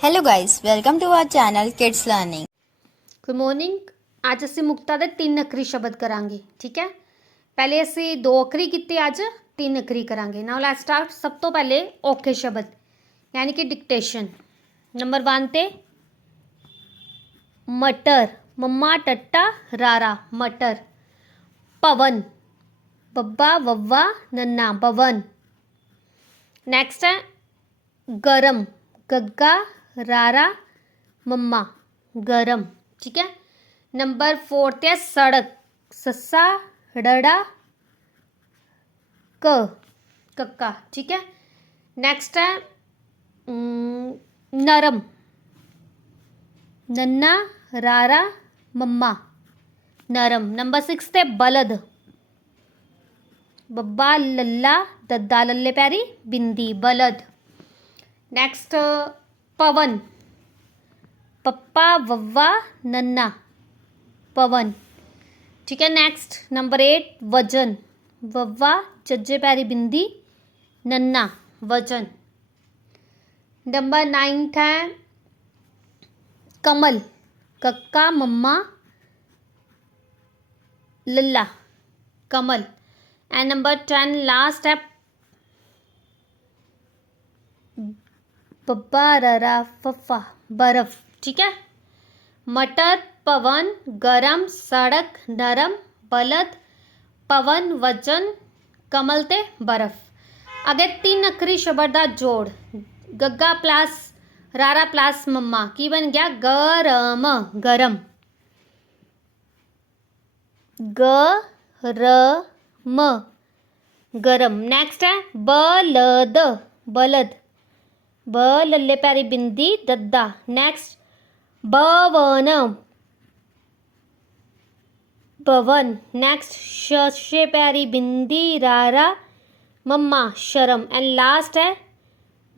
Hello guys, welcome to our channel Kids Learning. Good morning ਅੱਜ ਅਸੀਂ ਮੁਕਤਾ ਦੇ ਤਿੰਨ ਅੱਖਰੀ ਸ਼ਬਦ ਕਰਾਂਗੇ ਠੀਕ ਹੈ ਪਹਿਲੇ ਅਸੀਂ ਦੋ ਅੱਖਰੀ ਕੀਤੇ ਅੱਜ ਤਿੰਨ ਅੱਖਰੀ ਕਰਾਂਗੇ ਨਾਓ ਲੈਟਸ ਸਟਾਰਟ ਸਭ ਤੋਂ ਪਹਿਲੇ ਔਖੇ ਸ਼ਬਦ ਯਾਨੀ ਕਿ ਡਿਕਟੇਸ਼ਨ ਨੰਬਰ 1 ਤੇ ਮਟਰ ਮੰਮਾ ਟੱਟਾ ਰਾਰਾ ਮਟਰ ਪਵਨ ਬੱਬਾ ਵੱਵਾ ਨੰਨਾ ਪਵਨ ਨੈਕਸਟ ਹੈ ਗਰਮ गग्गा, रारा, मम्मा, गरम, ठीक है? नंबर फोर्थ है सड़क, सस्सा, डड़ा, क, कक्का, ठीक है? नेक्स्ट है नरम, नन्ना, रारा, मम्मा, नरम। नंबर सिक्स है बलद, बब्बा, लल्ला, दद्दा, लल्ले प्यारी, बिंदी, बलद। नेक्स्ट पवन पप्पा वव्वा नन्ना पवन ठीक है नेक्स्ट नंबर एट वज़न वव्वा चज्जे पैरी बिंदी नन्ना वज़न नंबर नाइन्थ है कमल कक्का मम्मा लल्ला कमल एंड नंबर टेन लास्ट है बरा फफा, बर्फ़। ठीक है? मटर, पवन, गरम, सड़क, नरम, बलद, पवन, वज़न कमलते बर्फ़। अगत्य नकरी का जोड़। गग्गा प्लस, रारा प्लस मम्मा। की बन गया? गरम गरम। ग र म गरम। नेक्स्ट है, बलद बलद। ब, लल्ले पैरी बिंदी, दद्दा। नेक्स्ट बवन। भवन नेक्स्ट शे पैरी बिंदी, रारा। मम्मा, शर्म। एंड लास्ट है,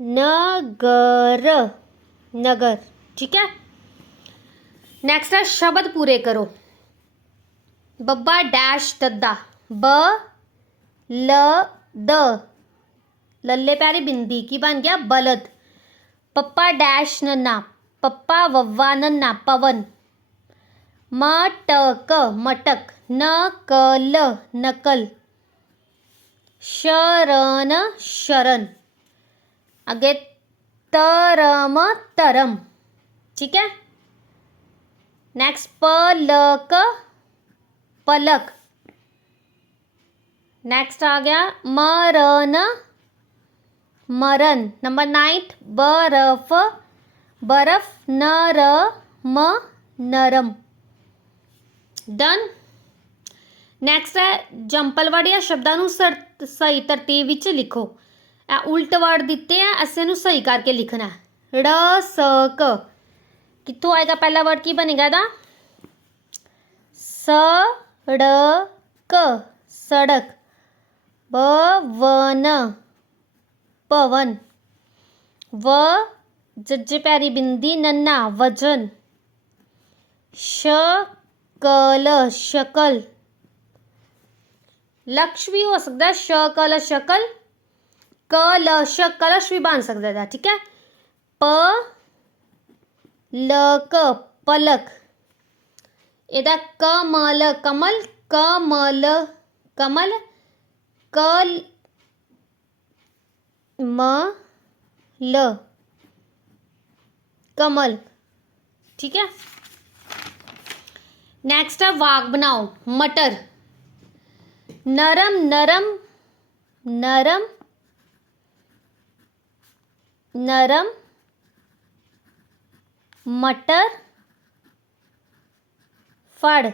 नगर। नगर। ठीक है? नेक्स्ट है, शब्द पूरे करो। बब्बा डैश दद्दा। ब, ल, द। लल्ले पैरी बिंदी की बन गया बलद। पप्पा डॅश नन्ना पप्पा वव्वा नन्ना पवन. मटक मटक नकल नकल. शरण शरण. आगे तरम तरम. ठीक है? नेक्स्ट पलक पलक. नेक्स्ट आ गया मरण मरण नंबर नाइन्थ बर्फ बर्फ नरम नरम ਡਨ ਨੈਕਸਟ ਹੈ ਜੰਪਲ ਵਰਡ ਜਾਂ ਸ਼ਬਦਾਂ ਨੂੰ ਸਰ- ਸਹੀ ਤਰਤੀਬ ਵਿੱਚ ਲਿਖੋ ਇਹ ਉਲਟ ਵਰਡ ਦਿੱਤੇ ਆ ਅਸੀਂ ਇਹਨੂੰ ਸਹੀ ਕਰਕੇ ਲਿਖਣਾ ਹੈ ੜ ਸ ਕ ਕਿੱਥੋਂ ਆਏਗਾ ਪਹਿਲਾ ਵਰਡ ਕੀ ਬਣੇਗਾ ਇਹਦਾ ਸੜਕ ਸੜਕ ਭਵਨ ਭਵਨ ਵ ਜੱਜੇ पवन। પવન વ જજ્જે પ્યારી બિંદી નન્ના વજન શકલ શકલ लक्ष्मी हो सकता है, श, कल, शकल। क ल श, कलश भी बाँध सकता था, ठीक है? प ल क पलक। एदा कमल कमल कमल कमल, कल कमल कमल। ठीक है? नेक्स्ट है वाग बनाओ। मटर। नरम नरम नरम नरम मटर फड़।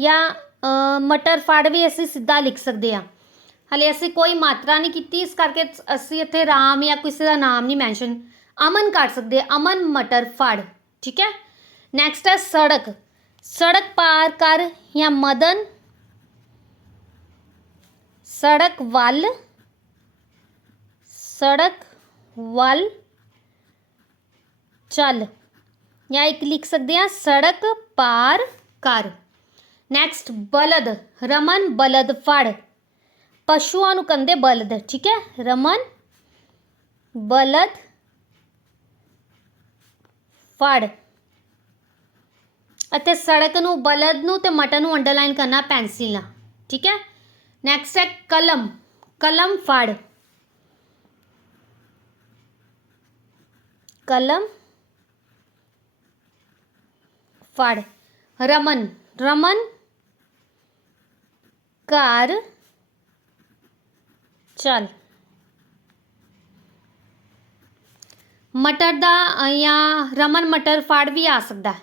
या आ, मटर फड़ भी ऐसे सीधा लिख सकते हैं ਹਲੇ ਅਸੀਂ ਕੋਈ ਮਾਤਰਾ ਨਹੀਂ ਕੀਤੀ, ਇਸ ਕਰਕੇ ਅਸੀਂ ਇੱਥੇ ਰਾਮ ਜਾਂ ਕਿਸੇ ਦਾ ਨਾਮ ਨਹੀਂ ਮੈਂਸ਼ਨ ਅਮਨ ਕਰ ਸਕਦੇ ਅਮਨ ਮਟਰ ਫੜ, ਠੀਕ ਹੈ? ਨੈਕਸਟ ਹੈ ਸੜਕ। ਸੜਕ ਪਾਰ ਕਰ ਜਾਂ ਮਦਨ? ਸੜਕ ਵੱਲ। ਸੜਕ ਵੱਲ। ਚੱਲ। ਜਾਂ ਇੱਕ ਲਿਖ ਸਕਦੇ ਹਾਂ, ਸੜਕ ਪਾਰ ਕਰ। ਨੈਕਸਟ ਬਲਦ, ਰਮਨ ਬਲਦ ਫੜ। ਪਸ਼ੂਆਂ ਨੂੰ ਕਹਿੰਦੇ ਬਲਦ, ਠੀਕ ਹੈ? ਰਮਨ, ਬਲਦ, ਫੜ। ਅਤੇ ਸੜਕ ਨੂੰ, ਬਲਦ ਨੂੰ ਤੇ ਮਟਰ ਨੂੰ ਅੰਡਰਲਾਈਨ ਕਰਨਾ ਪੈਨਸਿਲ ਨਾਲ, ਠੀਕ ਹੈ? ਨੈਕਸਟ ਹੈ ਕਲਮ ਕਲਮ ਫੜ। ਕਲਮ ਫੜ। ਰਮਨ ਰਮਨ, ਘਰ चल। मटर का या रमन मटर फाड़ भी आ सकता है।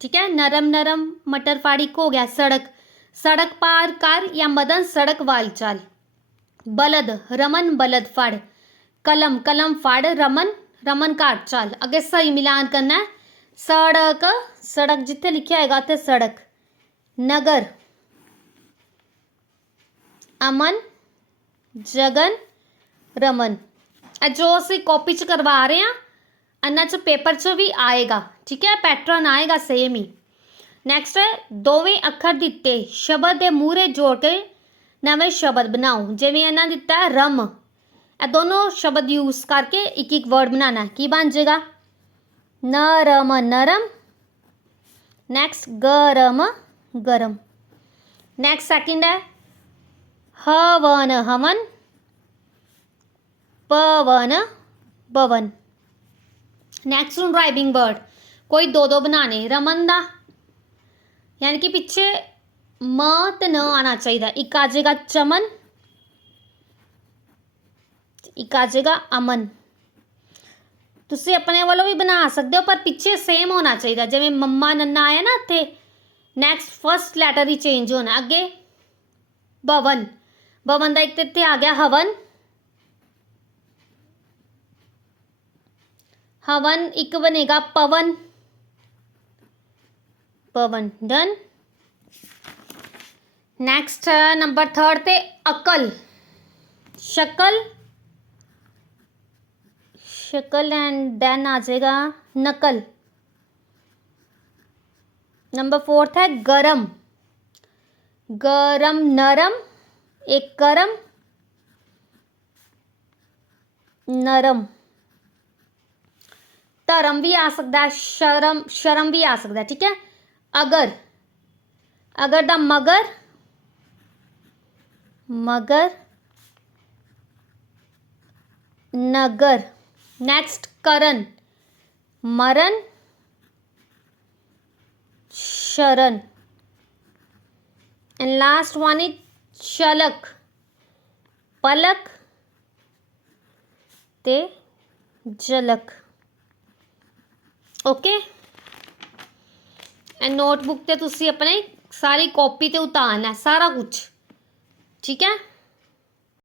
ठीक है? नरम नरम मटर फाड़ी एक हो गया सड़क। सड़क पार कर या मदन सड़क वाल चाल। बलद, रमन बलद फाड़। कलम कलम फाड़, रमन रमन कार चाल। अगर सही मिलान करना है, सड़क सड़क जिथे लिखा है उतने सड़क। नगर, अमन ਜਗਨ, ਰਮਨ। ਇਹ ਜੋ ਅਸੀਂ ਕਾਪੀ ਚ ਕਰਵਾ ਰਹੇ ਹਾਂ, ਇਹਨਾਂ ਚ ਪੇਪਰ ਚ ਵੀ ਆਏਗਾ, ਠੀਕ ਹੈ? ਪੈਟਰਨ ਆਏਗਾ ਸੇਮ ਹੀ। ਨੈਕਸਟ ਹੈ ਦੋਵੇਂ ਅੱਖਰ ਦਿੱਤੇ, ਸ਼ਬਦ ਦੇ ਮੂਹਰੇ ਜੋੜ ਕੇ ਨਵੇਂ ਸ਼ਬਦ ਬਣਾਓ, ਜਿਵੇਂ ਇਹਨਾਂ ਦਿੱਤਾ ਹੈ, ਰਮ। ਇਹ ਦੋਨੋਂ ਸ਼ਬਦ ਯੂਜ਼ ਕਰਕੇ ਇੱਕ ਇੱਕ ਵਰਡ ਬਣਾਉਣਾ, ਕੀ ਬਣ ਜਾਏਗਾ? ਨਰਮ ਨਰਮ। ਨੈਕਸਟ ਗਰਮ ਗਰਮ। ਨੈਕਸਟ ਸੈਕਿੰਡ ਹੈ ਹਵਨ ਹਵਨ ਪਵਨ ਪਵਨ ਨੈਕਸਟ ਨੂੰ ਰਾਈਮਿੰਗ ਵਰਡ ਕੋਈ ਦੋ ਦੋ ਬਣਾਣੇ ਰਮਨ ਦਾ ਯਾਨੀ ਕਿ ਪਿੱਛੇ ਮ ਤੇ ਨ ਆਣਾ ਚਾਹੀਦਾ ਇੱਕ ਆ ਜਾਏਗਾ ਚਮਨ ਇੱਕ ਆ ਜਾਏਗਾ ਅਮਨ ਤੁਸੀਂ ਆਪਣੇ ਵੱਲੋਂ ਵੀ ਬਣਾ ਸਕਦੇ ਹੋ ਪਰ ਪਿੱਛੇ ਸੇਮ ਹੋਣਾ ਚਾਹੀਦਾ ਜਿਵੇਂ ਮੰਮਾ ਨੰਨਾ ਆਇਆ ਨਾ ਇੱਥੇ ਨੈਕਸਟ ਫਰਸਟ ਲੈਟਰ ਹੀ ਚੇਂਜ ਹੋਣਾ ਅੱਗੇ ਭਵਨ बमन दाइक तृतीय आ गया, हवन। हवन एक बनेगा पवन। पवन डन नेक्स्ट नंबर थर्ड पे अकल। शकल। शकल एंड देन आ जाएगा नकल। नंबर फोर्थ है गरम। गरम, नरम। ਗਰਮ ਨਰਮ ਇੱਕ ਗਰਮ ਨਰਮ ਧਰਮ ਵੀ ਆ ਸਕਦਾ ਹੈ ਸ਼ਰਮ ਸ਼ਰਮ ਵੀ ਆ ਸਕਦਾ ਹੈ, ਠੀਕ ਹੈ ਅਗਰ ਅਗਰ ਦਾ ਮਗਰ ਮਗਰ ਨਗਰ ਨੈਕਸਟ ਕਰਨ ਮਰਨ ਸ਼ਰਨ ਐਂਡ ਲਾਸਟ ਵਨ ਇਜ਼ ਸ਼ਲਕ ਪਲਕ ਤੇ ਜਲਕ ਓਕੇ ਇਹ ਨੋਟਬੁੱਕ ਤੇ ਤੁਸੀਂ ਆਪਣੇ ਸਾਰੀ ਕਾਪੀ ਤੇ ਉਤਾਰਨਾ ਹੈ ਸਾਰਾ ਕੁਝ ਠੀਕ ਹੈ